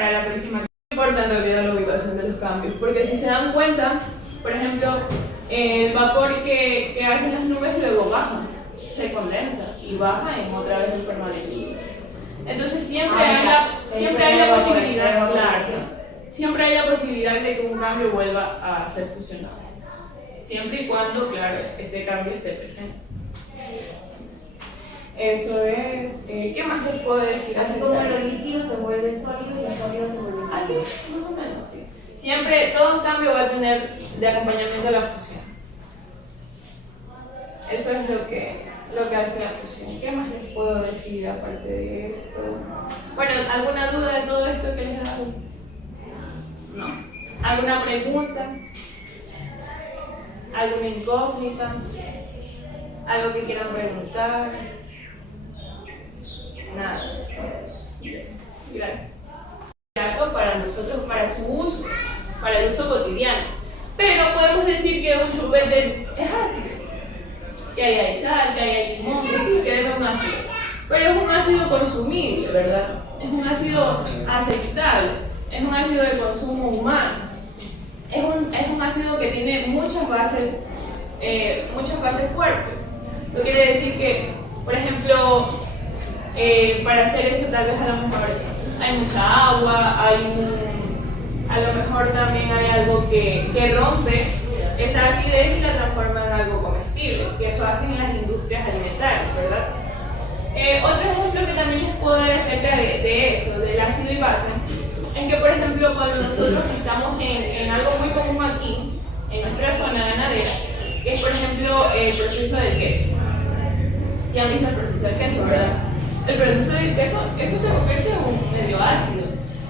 para la próxima. Es importante en realidad la ubicación de los cambios, porque si se dan cuenta, por ejemplo, el vapor que hacen las nubes luego baja, se condensa y baja en otra vez en forma de líquido. Entonces siempre hay la posibilidad, claro, siempre hay la posibilidad de que un cambio vuelva a ser fusionado. Siempre y cuando, claro, este cambio esté presente. Eso es. ¿Qué más les puedo decir? Así como lo líquido se vuelve sólido y lo sólido se vuelve líquido. Así, más o menos, sí. Siempre, todo cambio va a tener de acompañamiento la fusión. Eso es lo que hace la fusión. ¿Qué más les puedo decir aparte de esto? Bueno, ¿alguna duda de todo esto que les he dado? ¿No? ¿Alguna pregunta? ¿Alguna incógnita? ¿Algo que quieran preguntar? Nada. Gracias. Para nosotros, para su uso, para el uso cotidiano. Pero podemos decir que un chupete es ácido. Que ahí hay sal, que ahí hay limón, que sí, que es un ácido. Pero es un ácido consumible, ¿verdad? Es un ácido aceptable, es un ácido de consumo humano. Es un ácido que tiene muchas bases fuertes. Esto quiere decir que, por ejemplo, para hacer eso tal vez a lo mejor hay mucha agua, a lo mejor también hay algo que rompe esa acidez y la transforma en algo comestible, que eso hacen las industrias alimentarias, ¿verdad? Otro ejemplo que también les puedo dar acerca de eso, del ácido y base, es que, por ejemplo, cuando nosotros estamos en algo muy común aquí, en nuestra zona ganadera, que es, por ejemplo, el proceso del queso. Si han visto el proceso del queso, ¿verdad? El proceso del queso, eso se convierte en un medio ácido.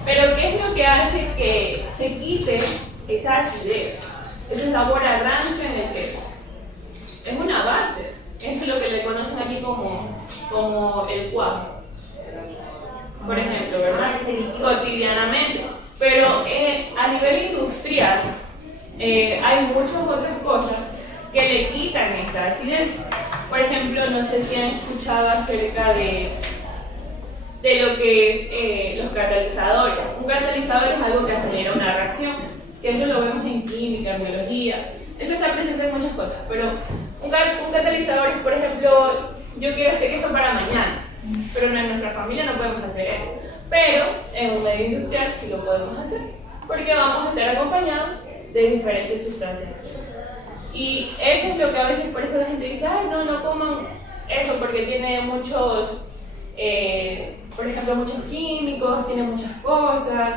Pero ¿qué es lo que hace que se quite esa acidez, ese sabor a rancio en el queso? Es una base, es lo que le conocen aquí como el cuajo, por ejemplo, ¿verdad? Cotidianamente. Pero a nivel industrial hay muchas otras cosas que le quitan esta acidez. Por ejemplo, no sé si han escuchado acerca de lo que es los catalizadores. Un catalizador es algo que acelera una reacción, que eso lo vemos en química, en biología. Eso está presente en muchas cosas, pero un catalizador es, por ejemplo, yo quiero este queso para mañana, pero en nuestra familia no podemos hacer eso. Pero en un medio industrial sí lo podemos hacer, porque vamos a estar acompañados de diferentes sustancias químicas. Y eso es lo que a veces, por eso la gente dice, ay, no coman eso porque tiene muchos, por ejemplo, muchos químicos, tiene muchas cosas,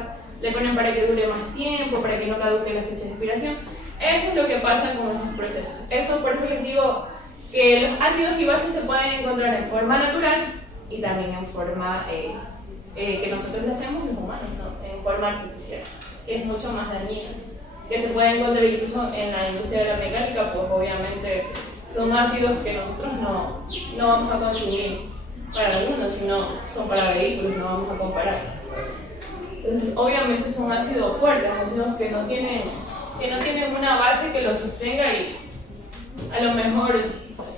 le ponen para que dure más tiempo, para que no caduque la fecha de expiración. Eso es lo que pasa con esos procesos. Eso, por eso les digo que los ácidos y bases se pueden encontrar en forma natural y también en forma que nosotros le hacemos los humanos, ¿no? En forma artificial, que es mucho más dañina, que se puede encontrar incluso en la industria de la mecánica, pues obviamente son ácidos que nosotros no vamos a consumir para algunos, sino son para vehículos, no vamos a comparar. Entonces, obviamente son ácidos fuertes, ácidos que no tienen una base que los sostenga y a lo mejor,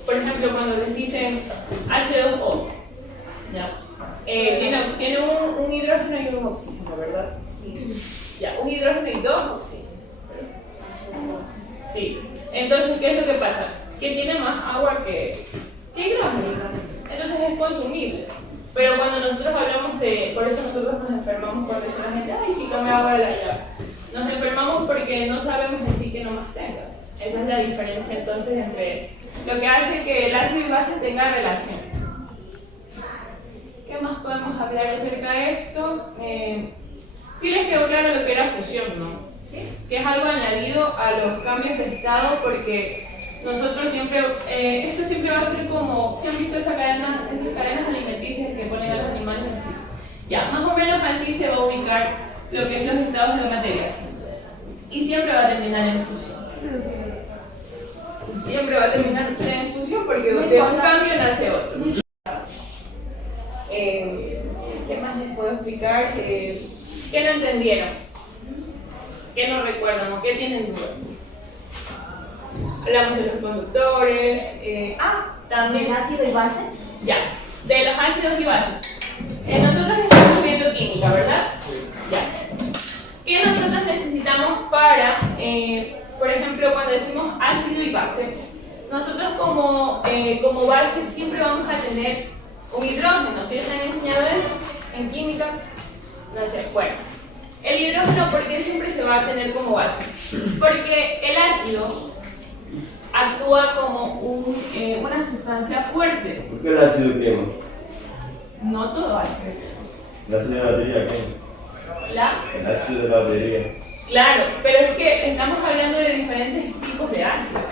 por ejemplo, cuando les dicen H2O, ¿ya? Tiene un hidrógeno y un oxígeno, ¿verdad? Ya, un hidrógeno y dos oxígenos. Sí. Entonces, ¿qué es lo que pasa? Que tiene más agua que hidrógeno. Entonces es consumible. Pero cuando nosotros hablamos por eso nosotros nos enfermamos cuando dice la gente, ay, sí, tome agua de la llave. Nos enfermamos porque no sabemos decir que no más tenga. Esa es la diferencia entonces entre lo que hace que el ácido y base tenga relación. ¿Qué más podemos hablar acerca de esto? Sí les quedó claro lo que era fusión, ¿no? ¿Sí? Que es algo añadido a los cambios de estado porque nosotros siempre, esto siempre va a ser como, si han visto esas cadenas alimenticias que ponen a los animales así. Ya, más o menos así se va a ubicar lo que es los estados de materia. Y siempre va a terminar en fusión. Siempre va a terminar en fusión porque de un cambio nace otro. ¿Qué más les puedo explicar? ¿Qué no entendieron? ¿Qué no recuerdan o qué tienen duda? Hablamos de los conductores. También ácido y base. Ya, de los ácidos y bases. Nosotros estamos viendo química, ¿verdad? Ya. utilizamos para, por ejemplo, cuando decimos ácido y base, nosotros como base siempre vamos a tener un hidrógeno. ¿Sí les han enseñado eso en química? No sé, bueno. El hidrógeno, ¿por qué siempre se va a tener como base? Porque el ácido actúa como una sustancia fuerte. ¿Por qué el ácido quema? No todo ácido. ¿El ácido de la batería quema? El ácido de la batería. Claro, pero es que estamos hablando de diferentes tipos de ácidos.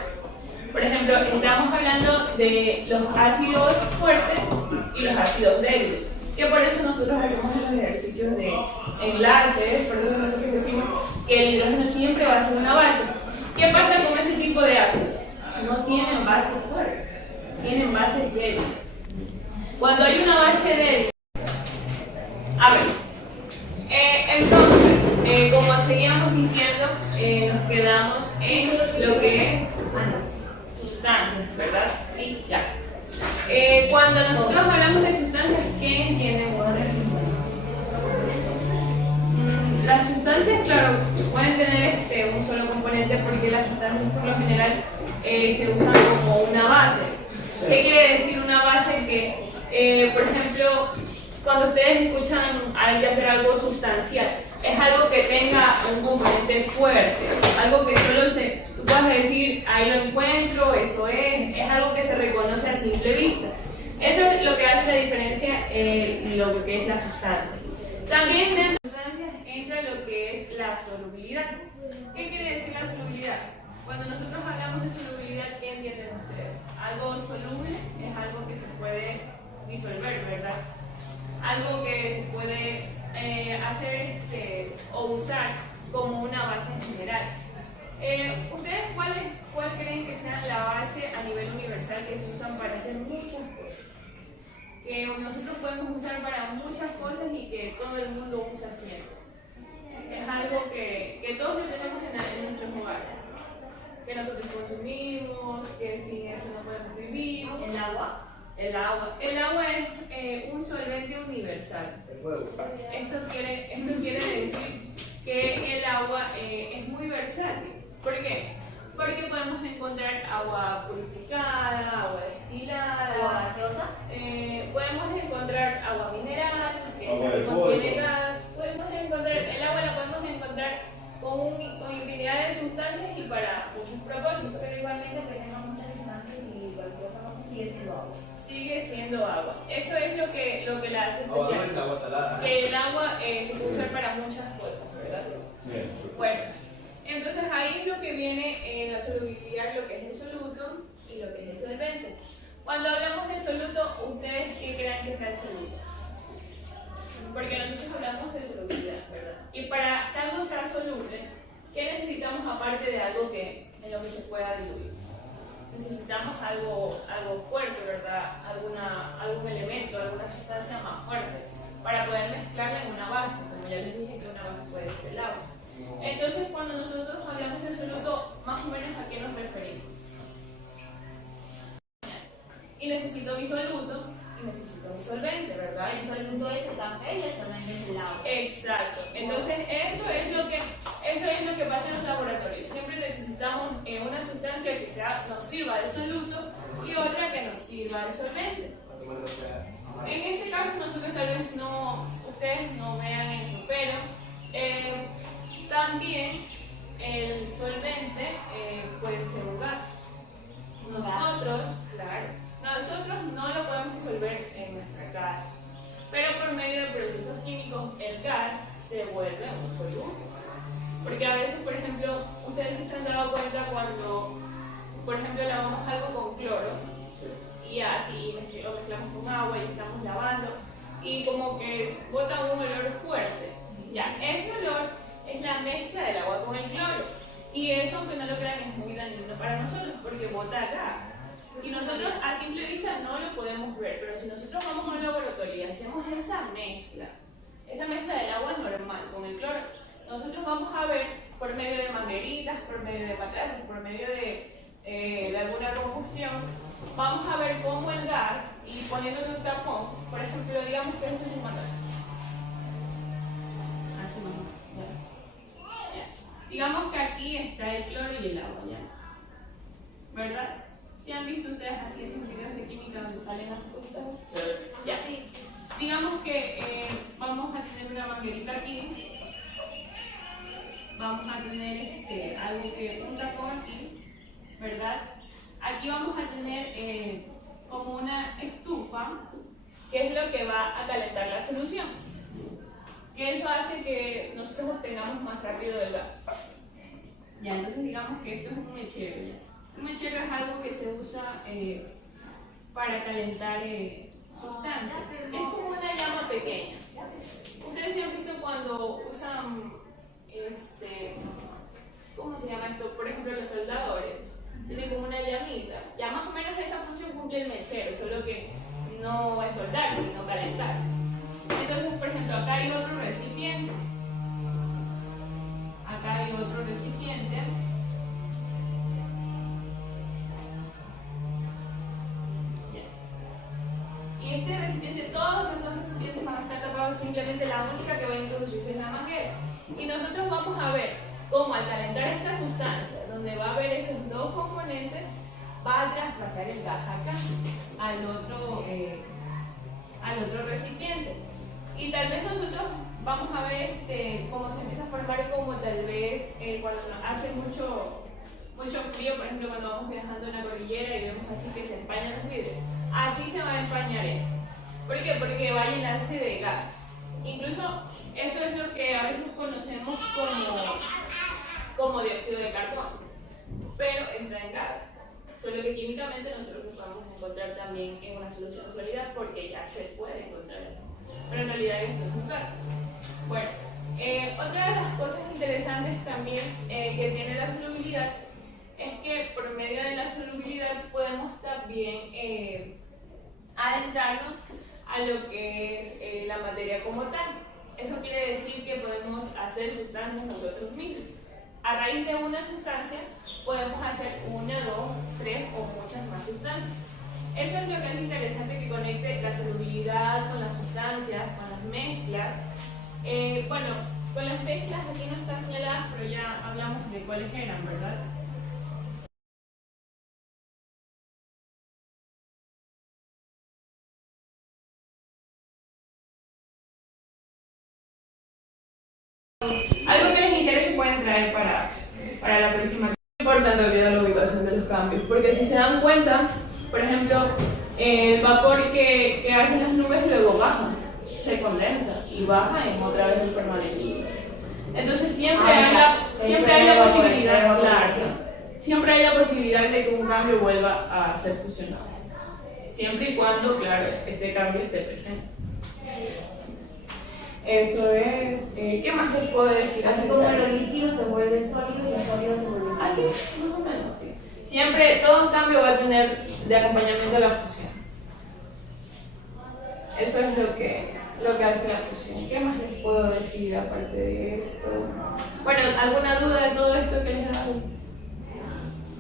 Por ejemplo, estamos hablando de los ácidos fuertes y los ácidos débiles. Que por eso nosotros hacemos los ejercicios de enlaces, por eso nosotros decimos que el hidrógeno siempre va a ser una base. ¿Qué pasa con ese tipo de ácidos? No tienen bases fuertes, tienen bases débiles. Cuando hay una base débil, a ver, entonces, como seguíamos diciendo, nos quedamos en lo que es sustancias, ¿verdad? Sí, ya. Cuando nosotros hablamos de sustancias, ¿qué entienden ustedes? Las sustancias, claro, pueden tener un solo componente porque las sustancias por lo general se usan como una base. ¿Qué quiere decir una base? Que, por ejemplo, cuando ustedes escuchan hay que hacer algo sustancial, es algo que tenga un componente fuerte, algo que solo tú puedas decir, ahí lo encuentro, eso es algo que se reconoce a simple vista. Eso es lo que hace la diferencia en lo que es la sustancia. También dentro de las sustancias entra lo que es la solubilidad. ¿Qué quiere decir la solubilidad? Cuando nosotros hablamos de solubilidad, ¿qué entienden ustedes? Algo soluble es algo que se puede disolver, ¿verdad? Algo que se puede hacer o usar como una base en general. ¿Ustedes cuál creen que sea la base a nivel universal que se usan para hacer muchas cosas? Que nosotros podemos usar para muchas cosas y que todo el mundo usa siempre. Es algo que todos lo tenemos en nuestros hogares. Que nosotros consumimos, que sin eso no podemos vivir. ¿El agua? El agua. El agua es un solvente universal. Esto quiere decir que el agua es muy versátil. ¿Por qué? Porque podemos encontrar agua purificada, agua destilada, ¿Agua gaseosa? Podemos encontrar agua mineral, que Agua de contiene polvo. gas. Podemos encontrar, el agua la podemos encontrar con infinidad de sustancias y para muchos propósitos. Pero igualmente que tenga muchas sustancias y cualquier otra cosa sigue siendo agua. Sigue siendo agua. Eso es lo que la hace Agua especial. dulce, agua salada. Que el agua se puede usar para muchas cosas, ¿verdad? Bien. Bueno, entonces ahí es lo que viene la solubilidad, lo que es el soluto y lo que es el solvente. Cuando hablamos de soluto, ¿ustedes qué creen que sea el soluto? Porque nosotros hablamos de solubilidad, ¿verdad? Y para que algo sea soluble, ¿qué necesitamos aparte de algo en lo que se pueda diluir? Necesitamos algo fuerte, ¿verdad? Algún elemento, alguna sustancia más fuerte para poder mezclarla en una base, como ya les dije que una base puede ser el agua. Entonces, cuando nosotros hablamos de soluto, más o menos ¿a qué nos referimos? Y necesito mi soluto y necesito mi solvente, ¿verdad? El soluto es el café y el solvente es el agua. Exacto. Entonces, eso es lo que pasa en los laboratorios. Siempre necesitamos una sustancia que nos sirva de soluto y otra que nos sirva de solvente. En este caso, nosotros tal vez ustedes no vean eso, pero también el solvente puede ser un gas. Nosotros no lo podemos disolver en nuestra casa, pero por medio de procesos químicos el gas se vuelve un soluto. Porque a veces, por ejemplo, ustedes sí se han dado cuenta cuando, por ejemplo, lavamos algo con cloro y así lo mezclamos con agua y estamos lavando y como que bota un olor fuerte. Ya, ese olor es la mezcla del agua con el cloro. Y eso, aunque no lo crean, es muy dañino para nosotros porque bota gas. Y nosotros a simple vista no lo podemos ver, pero si nosotros vamos a un laboratorio y hacemos esa mezcla del agua normal con el cloro, nosotros vamos a ver por medio de mangueritas, por medio de matraces, por medio de alguna combustión, vamos a ver cómo el gas, y poniéndole un tapón, por ejemplo, digamos que esto es un matrace. Así mismo. digamos que aquí está el cloro y el agua, ¿ya? ¿Verdad? ¿Sí han visto ustedes así esos videos de química donde salen las cosas? Ya. Digamos que vamos a tener una manguerita aquí. Vamos a tener algo que un tapón aquí, ¿verdad? Aquí vamos a tener como una estufa, que es lo que va a calentar la solución. Que eso hace que nosotros obtengamos más rápido el gas. Ya, entonces digamos que esto es un mechero. ¿Ya? Un mechero es algo que se usa para calentar sustancias. Es como una llama pequeña. Ustedes sí han visto cuando usan, ¿cómo se llama esto? Por ejemplo, los soldadores. Tienen como una llamita. Ya más o menos esa función cumple el mechero, solo que no es soldar, sino calentar. Entonces, por ejemplo, acá hay otro recipiente. Acá hay otro recipiente. Y este recipiente, todos los dos recipientes van a estar tapados, simplemente la única que va a introducirse es la manguera. Y nosotros vamos a ver cómo al calentar esta sustancia, donde va a haber esos dos componentes, va a traspasar el gas acá, al otro recipiente. Y tal vez nosotros vamos a ver cómo se empieza a formar, como tal vez cuando hace mucho frío, por ejemplo cuando vamos viajando en la cordillera y vemos así que se empañan los vidrios. Así se va a empañar esto. ¿Por qué? Porque va a llenarse de gas. Incluso eso es lo que a veces conocemos como dióxido de carbono, pero está en gas. Solo que químicamente nosotros lo podemos encontrar también en una solución sólida porque ya se puede encontrar eso. Pero en realidad eso es un gas. Bueno, otra de las cosas interesantes también que tiene la solubilidad es que por medio de la solubilidad podemos también adentrarnos a lo que es la materia como tal. Eso quiere decir que podemos hacer sustancias nosotros mismos. A raíz de una sustancia podemos hacer una, dos, tres o muchas más sustancias. Eso es lo que es interesante, que conecte la solubilidad con las sustancias, con las mezclas. Bueno, con las mezclas aquí no están señaladas, pero ya hablamos de cuáles eran, ¿verdad? Algo que les interese pueden traer para la próxima. Es importante en realidad la ubicación de los cambios, porque si se dan cuenta, por ejemplo, el vapor que hacen las nubes luego baja, se condensa y baja en otra vez en forma de líquido. Entonces siempre hay la posibilidad, claro, siempre hay la posibilidad de que un cambio vuelva a ser fusionado. Siempre y cuando, claro, este cambio esté presente. Eso es. ¿Qué más les puedo decir? Así como los líquidos se vuelven sólidos y los sólidos se vuelven así, más o menos, sí. Siempre, todo cambio va a tener de acompañamiento la fusión. Eso es lo que hace la fusión. ¿Qué más les puedo decir aparte de esto? Bueno, ¿alguna duda de todo esto que les he dado?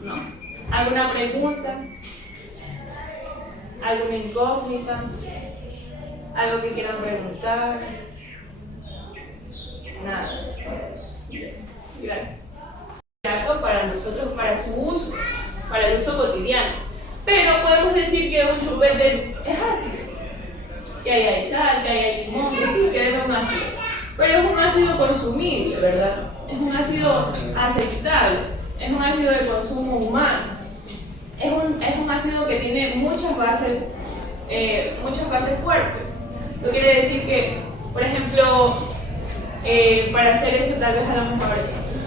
¿No? ¿Alguna pregunta? ¿Alguna incógnita? ¿Algo que quieran preguntar? Nada. Gracias. Algo para nosotros, para su uso, para el uso cotidiano. Pero podemos decir que un chupete es ácido. Que ahí hay sal, que ahí hay limón, que sí, que es un ácido. Pero es un ácido consumible, ¿verdad? Es un ácido aceptable. Es un ácido de consumo humano. Es un ácido que tiene muchas bases fuertes. Esto quiere decir que, por ejemplo, para hacer eso tal vez a lo mejor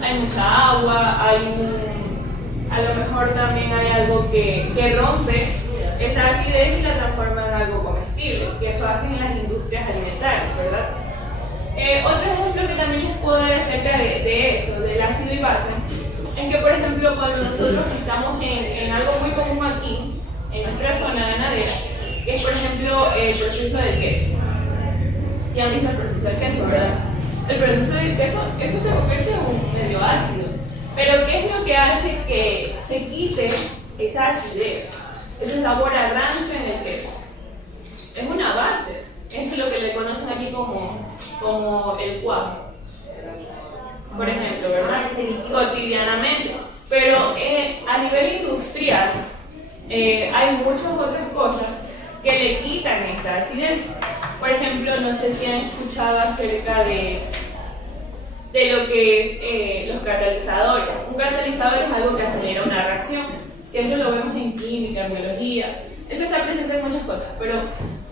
hay mucha agua, a lo mejor también hay algo que rompe esa acidez y la transforma en algo comestible, que eso hacen las industrias alimentarias, ¿verdad? Otro ejemplo que también les puedo dar acerca de eso, del ácido y base, es que, por ejemplo, cuando nosotros estamos en algo muy común aquí, en nuestra zona ganadera, que es, por ejemplo, el proceso del queso. Si han visto el proceso del queso, ¿verdad? El proceso del queso, eso se convierte en un medio ácido. Pero ¿qué es lo que hace que se quite esa acidez, ese sabor a rancio en el queso? Es una base. Es lo que le conocen aquí como el cuajo. por ejemplo, ¿verdad? Cotidianamente. Pero a nivel industrial hay muchas otras cosas que le quitan esta acidez. Por ejemplo, no sé si han escuchado acerca de lo que es los catalizadores. Un catalizador es algo que acelera una reacción, que eso lo vemos en química, en biología. Eso está presente en muchas cosas, pero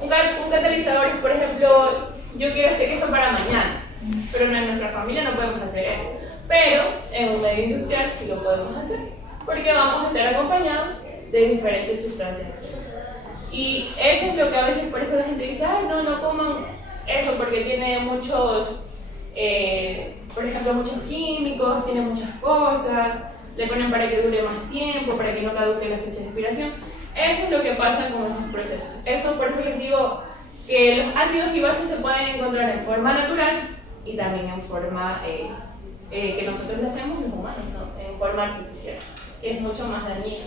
un catalizador es, por ejemplo, yo quiero este queso para mañana, pero en nuestra familia no podemos hacer eso. Pero en un medio industrial sí lo podemos hacer, porque vamos a estar acompañados de diferentes sustancias químicas. Y eso es lo que a veces por eso la gente dice, ay, no coman eso porque tiene muchos, por ejemplo, muchos químicos, tiene muchas cosas, le ponen para que dure más tiempo, para que no caduque la fecha de expiración. Eso es lo que pasa con esos procesos. Eso, por eso les digo que los ácidos y bases se pueden encontrar en forma natural y también en forma que nosotros le hacemos los humanos, ¿no? En forma artificial, que es mucho más dañina,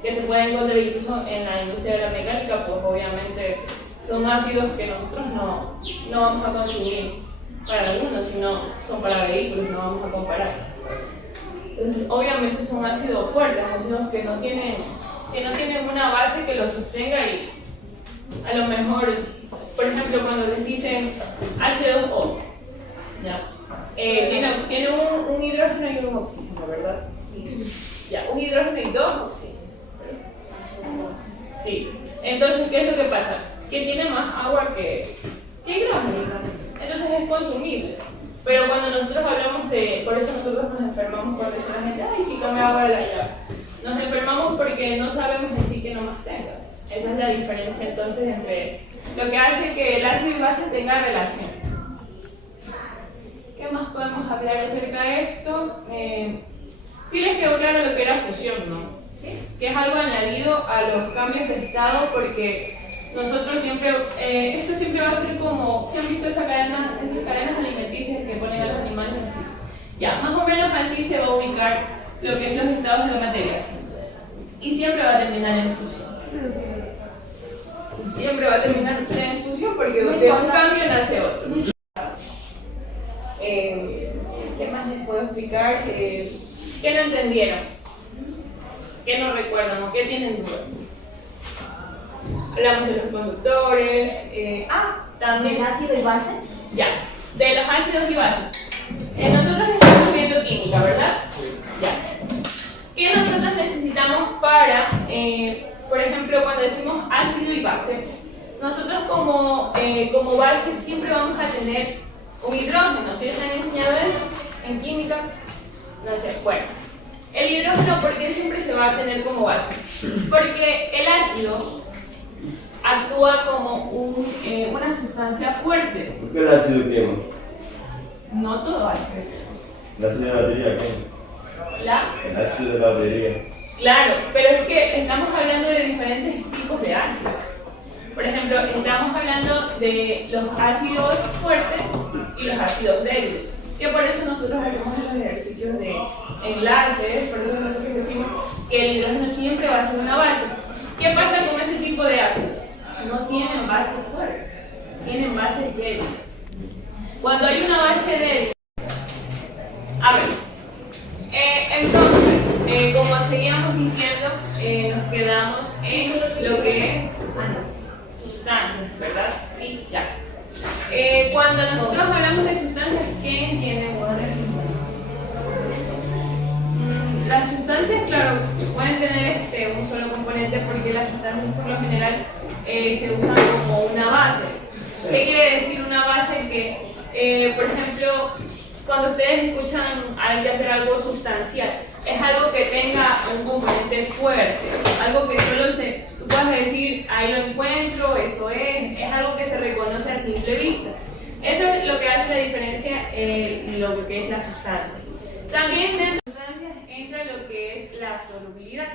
que se puede encontrar incluso en la industria de la mecánica, pues obviamente son ácidos que nosotros no vamos a consumir para algunos, sino son para vehículos, no vamos a comparar. Entonces, obviamente son ácidos fuertes, ácidos que no tienen una base que los sostenga y a lo mejor, por ejemplo, cuando les dicen H2O, ¿ya? Tiene un hidrógeno y un oxígeno, ¿verdad? Ya, un hidrógeno y dos oxígenos. Sí. Entonces, ¿qué es lo que pasa? Que tiene más agua que hidrógeno. Entonces es consumible. Pero cuando nosotros hablamos por eso nosotros nos enfermamos cuando dice la gente, ay, sí, tome agua de la llave. Nos enfermamos porque no sabemos en sí que no más tenga. Esa es la diferencia entonces entre lo que hace que el ácido y base tenga relación. ¿Qué más podemos hablar acerca de esto? Sí les quedó claro lo que era fusión, ¿no? ¿Sí? Que es algo añadido a los cambios de estado porque nosotros siempre, esto siempre va a ser como, ¿se han visto esas cadenas alimenticias que ponen a los animales así? Ya, más o menos así se va a ubicar lo que es los estados de materias. Y siempre va a terminar en fusión. Siempre va a terminar en fusión porque de un cambio nace otro. ¿Qué más les puedo explicar? ¿Qué no entendieron? ¿Qué no recuerdan o qué tienen duda? Hablamos de los conductores. También. ¿El ácido y base? Ya, de los ácidos y bases. Nosotros estamos viendo química, ¿verdad? Ya. ¿Qué nosotros necesitamos para, por ejemplo, cuando decimos ácido y base? Nosotros como base siempre vamos a tener un hidrógeno. ¿Sí les han enseñado eso en química? No sé, bueno. El hidrógeno, ¿por qué siempre se va a tener como base? Porque el ácido actúa como una sustancia fuerte. ¿Por qué el ácido quema? No todo ácido. ¿El ácido de batería quema? El ácido de batería. Claro, pero es que estamos hablando de diferentes tipos de ácidos. Por ejemplo, estamos hablando de los ácidos fuertes y los ácidos débiles. Que por eso nosotros hacemos los ejercicios de enlaces, por eso nosotros decimos que el hidrógeno siempre va a ser una base. ¿Qué pasa con ese tipo de ácidos? No tienen bases fuertes, tienen bases débiles. Cuando hay una base débil, a ver, entonces, como seguíamos diciendo, nos quedamos en lo que es sustancias, ¿verdad? Sí, ya. Cuando nosotros hablamos de sustancias, ¿qué entienden ustedes? Las sustancias, claro, pueden tener un solo componente porque las sustancias por lo general se usan como una base. ¿Qué quiere decir una base? Que, por ejemplo, cuando ustedes escuchan hay que hacer algo sustancial, es algo que tenga un componente fuerte, algo que solo tú puedas decir, ahí lo encuentro, eso es algo que se reconoce a simple vista. Eso es lo que hace la diferencia en lo que es la sustancia. También dentro de las sustancias entra lo que es la solubilidad.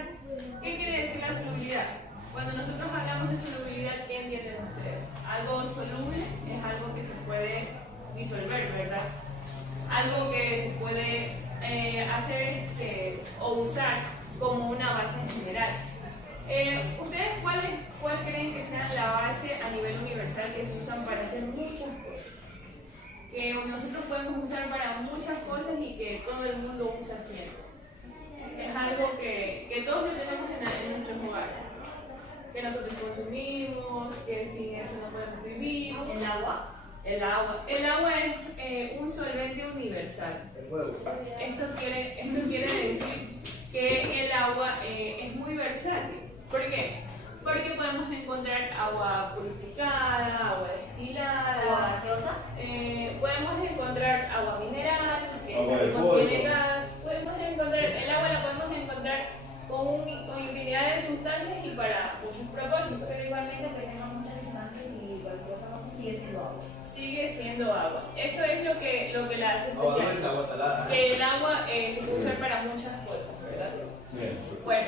¿Qué quiere decir la solubilidad? Cuando nosotros hablamos de solubilidad, ¿qué entienden ustedes? Algo soluble es algo que se puede disolver, ¿verdad? Algo que se puede hacer o usar como una base en general. ¿Ustedes cuál creen que sea la base a nivel universal que se usan para hacer muchas cosas? Que nosotros podemos podemos usar para muchas cosas y que todo el mundo usa siempre. Es algo que todos lo tenemos en nuestros hogares, que nosotros consumimos, que sin eso no podemos vivir. ¿El agua? El agua es un solvente universal. Esto quiere decir que el agua es muy versátil. ¿Por qué? Porque podemos encontrar agua purificada, agua destilada, ¿Agua gaseosa? podemos encontrar agua mineral, que Agua de contiene polvo. gas, podemos encontrar, el agua la podemos encontrar con infinidad de sustancias y para muchos propósitos. Pero igualmente que tenga muchas sustancias y cualquier otra cosa sigue siendo agua. Sigue siendo agua. Eso es lo que la hace Agua especial. dulce, agua salada. Que el agua se puede usar para muchas cosas, ¿verdad? Bien. Bueno,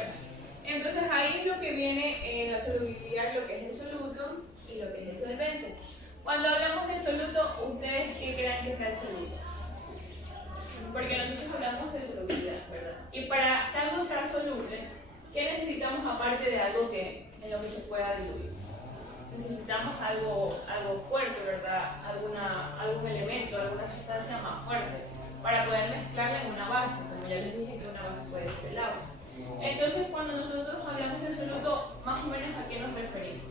entonces ahí es lo que viene la solubilidad, lo que es el soluto y lo que es el solvente. Cuando hablamos de soluto, ¿ustedes qué creen que sea el soluto? Porque nosotros hablamos de solubilidad, ¿verdad? Y para que algo sea soluble, ¿qué necesitamos aparte de algo en lo que se pueda diluir? Necesitamos algo fuerte, ¿verdad? Algún elemento, alguna sustancia más fuerte para poder mezclarla en una base, como ya les dije que una base puede ser el agua. Entonces, cuando nosotros hablamos de soluto, más o menos ¿a qué nos referimos?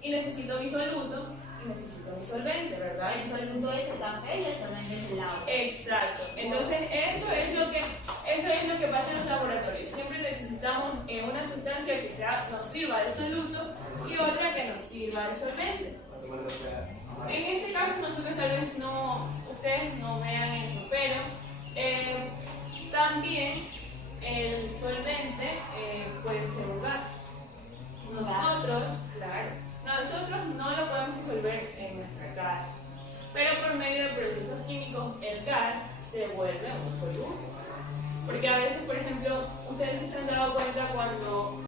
Y necesito mi soluto y necesito mi solvente, ¿verdad? El soluto es el café y el solvente es el agua. Exacto. Entonces, eso es lo que pasa en los laboratorios. Siempre necesitamos una sustancia que nos sirva de soluto y otra que nos sirva de solvente. En este caso, nosotros tal vez ustedes no vean eso, pero también el solvente puede ser un gas. Nosotros no lo podemos disolver en nuestra casa, pero por medio de procesos químicos el gas se vuelve un soluto. Porque a veces, por ejemplo, ustedes se han dado cuenta cuando